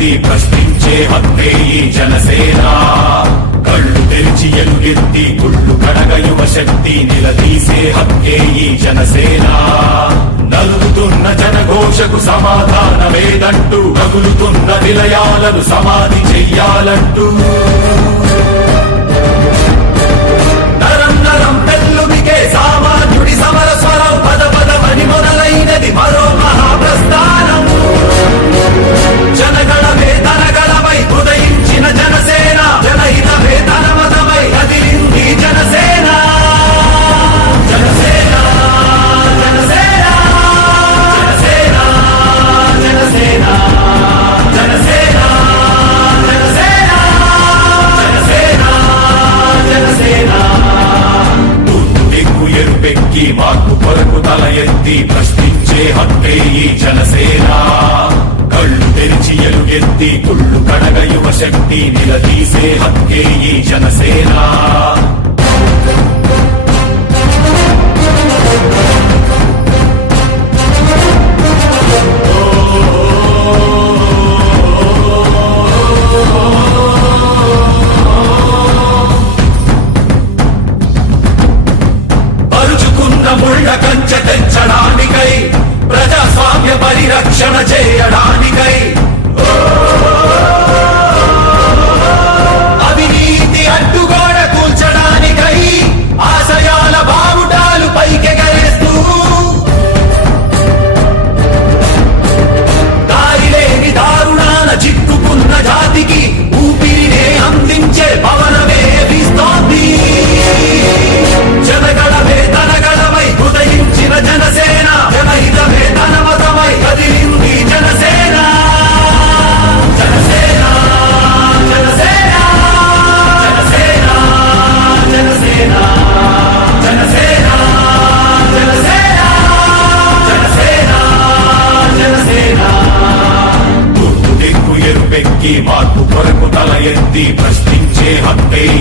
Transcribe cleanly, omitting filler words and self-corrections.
ఎత్తి ప్రశ్నించే హక్కే ఈ జనసేన. కళ్ళు తెరిచి ఎలుగెత్తి గుళ్ళు కడగ యువ శక్తి నిలదీసే హక్కే ఈ జనసేన. నలుగుతున్న జనఘోషకు సమాధానమేదంటూ రగులుతున్న నిలయాలను సమాధి చెయ్యాలంటూ నరం నరం పెల్లుమికే సామాన్యుడి సమర స్వరం పద పదమని మొదలైనది మరో మహాప్రస్థానం. జనగణమే తనగణమై ఉదయించిన జనసేన, జనహితమే తన మతమై కదిలింది జనసేన. జనసేన జనసేన జనసేన జనసేన జనసేన జనసేన జనసేన జనసేన. తూర్పు దిక్కు ఎరుపెక్కి మార్పు కొరకు తల ఎత్తి ప్రశ్నించే హక్కే ఈ జనసేన. కళ్ళు తెరిచి ఎలుగెత్తి కుళ్ళు కడగ యువ శక్తి నిలదీసే హక్కే ఈ జనసేన. పరుచుకున్న ముళ్ళ కంచె తెంచడానికై, ప్రజాస్వామ్య పరిరక్షణ చేయడానికై, అవినీతి అడ్డుగోడ కూల్చడానికై ఆశయాల బావుటాలు పైకెగరేస్తూ దారిలేని దారుణాన చిక్కుకున్న జాతికి ఊపిరినే అందించే పవనమే వీస్తోంది. జనగణమే తనగణమై ఉదయించిన జనసేన, జనహితమే తన మతమై కదిలింది జనసేన. జనసేన జనసేన జనసేన జనసేన జనసేన జనసేన జనసేన జనసేన. తూర్పు దిక్కు ఎరుపెక్కి మార్పు కొరకు తల ఎత్తి ప్రశ్నించే హక్కే